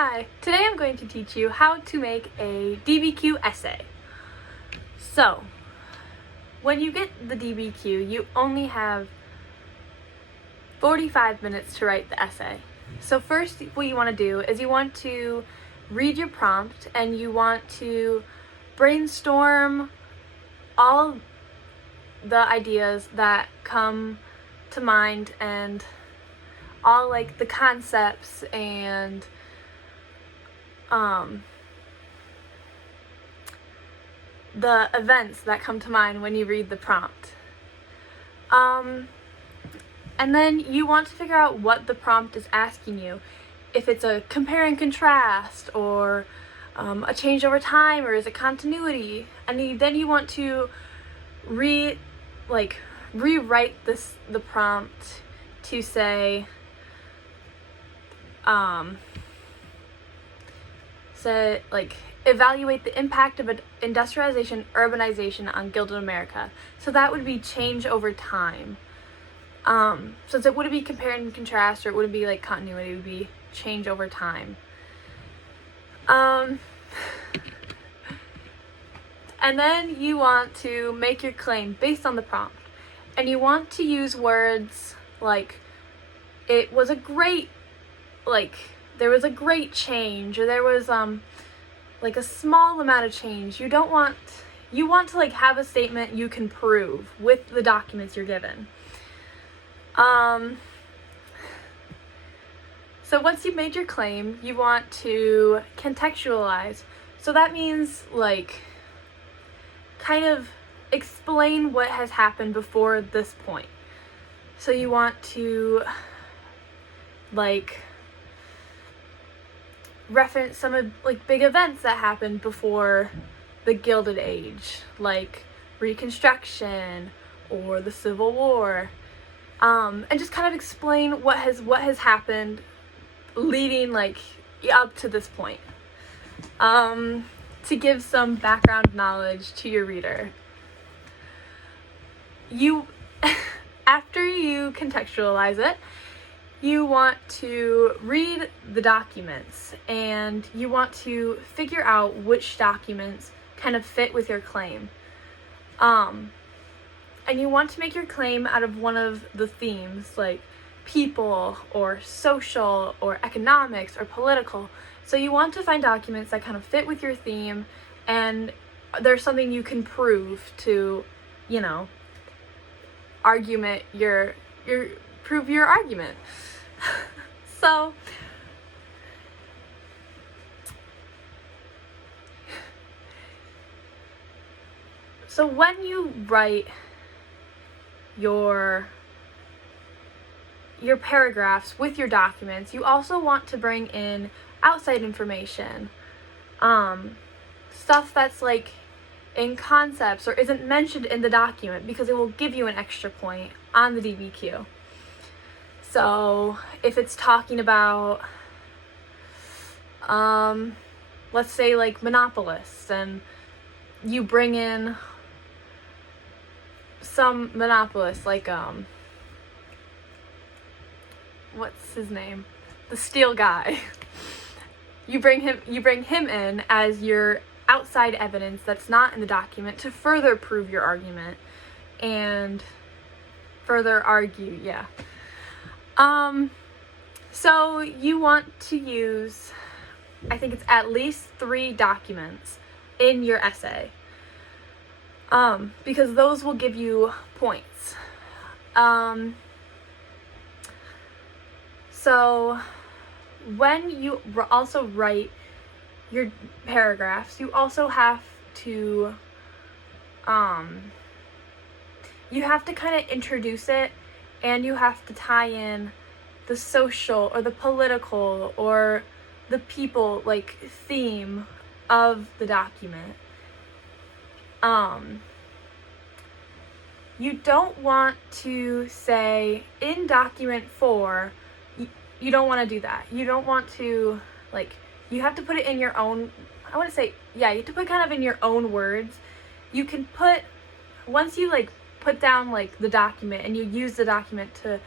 Hi! Today I'm going to teach you how to make a DBQ essay. So, when you get the DBQ, you only have 45 minutes to write the essay. So first, what you want to do is you want to read your prompt and you want to brainstorm all the ideas that come to mind and all like the concepts and the events that come to mind when you read the prompt. And then you want to figure out what the prompt is asking you. If it's a compare and contrast, or a change over time, or is it continuity? And then you want to rewrite the prompt to say, evaluate the impact of industrialization, urbanization on Gilded America. So that would be change over time. Since it wouldn't be compare and contrast, or it wouldn't be like continuity, it would be change over time. And then you want to make your claim based on the prompt. And you want to use words like, it was a great, there was a great change, or there was a small amount of change. You want to have a statement you can prove with the documents you're given. So once you've made your claim, you want to contextualize. So that means kind of explain what has happened before this point. So you want to reference some of big events that happened before the Gilded Age, like Reconstruction or the Civil War, and just kind of explain what has happened leading up to this point, to give some background knowledge to your reader. After you contextualize it, you want to read the documents, and you want to figure out which documents kind of fit with your claim. And you want to make your claim out of one of the themes, like people, or social, or economics, or political. So you want to find documents that kind of fit with your theme, and there's something you can prove to, prove your argument. So when you write your paragraphs with your documents, you also want to bring in outside information, stuff that's in concepts or isn't mentioned in the document, because it will give you an extra point on the DBQ. So if it's talking about, let's say monopolists, and you bring in some monopolist, what's his name? The steel guy. You bring him in as your outside evidence that's not in the document to further prove your argument and further argue, yeah. So you want to use, I think it's at least 3 documents in your essay, because those will give you points. So when you also write your paragraphs, you also have to, kind of introduce it, and you have to tie in the social or the political or the people theme of the document. You don't want to say in document 4, you don't want to do that. You don't want to, you have to put it in your own, you have to put kind of in your own words. You can put, once you put down the document and you use the document to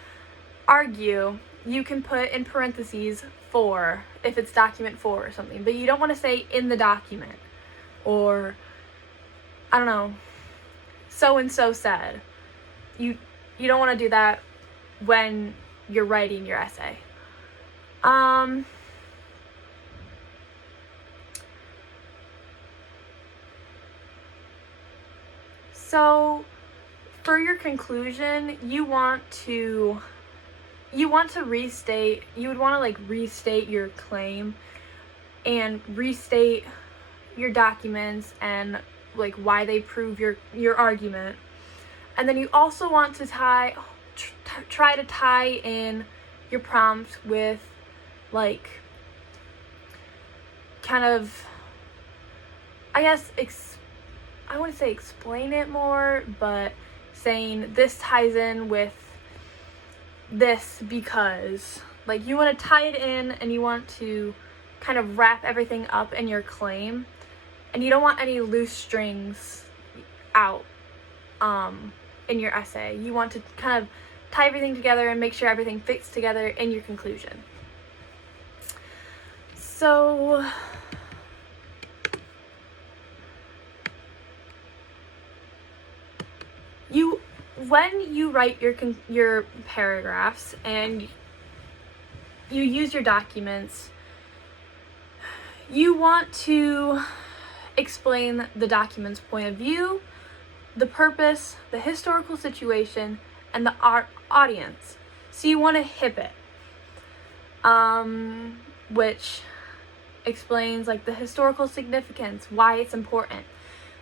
argue, you can put in parentheses for if it's document 4 or something, but you don't want to say in the document, or I don't know, so and so said. You don't want to do that when you're writing your essay. So for your conclusion, you would want to restate your claim and restate your documents and like why they prove your argument. And then you also want to try to tie in your prompt with like kind of, I guess, I wouldn't say explain it more, but saying this ties in with this because, like, you want to tie it in and you want to kind of wrap everything up in your claim, and you don't want any loose strings out in your essay. You want to kind of tie everything together and make sure everything fits together in your conclusion. So when you write your paragraphs and you use your documents, you want to explain the document's point of view, the purpose, the historical situation, and the audience. So you want to hip it, which explains like the historical significance, why it's important.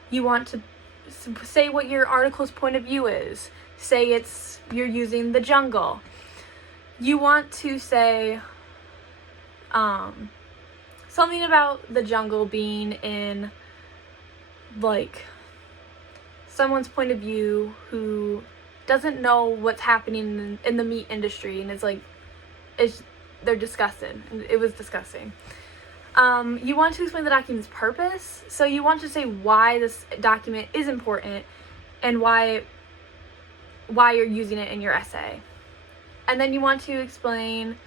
You want to say what your article's point of view is. Say you're using the jungle. You want to say something about the jungle being in like someone's point of view who doesn't know what's happening in the meat industry, and they're disgusted. It was disgusting. You want to explain the document's purpose, so you want to say why this document is important and why you're using it in your essay. And then you want to explain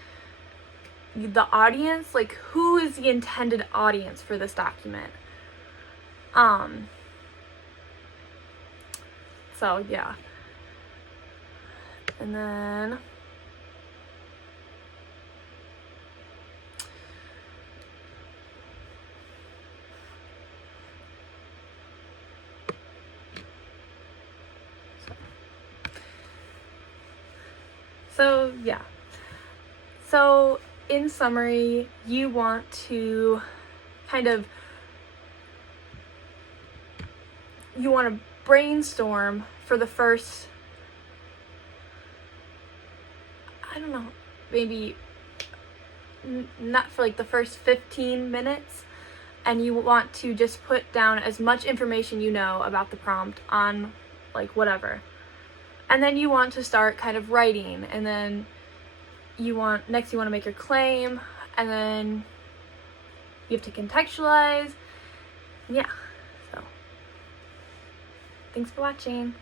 the audience, like who is the intended audience for this document. So yeah. And then So yeah. So in summary, you want to brainstorm for the first, I don't know, maybe not for like the first 15 minutes, and you want to just put down as much information you know about the prompt on like whatever. And then you want to start kind of writing, and then you want to make your claim, and then you have to contextualize. Yeah. So thanks for watching.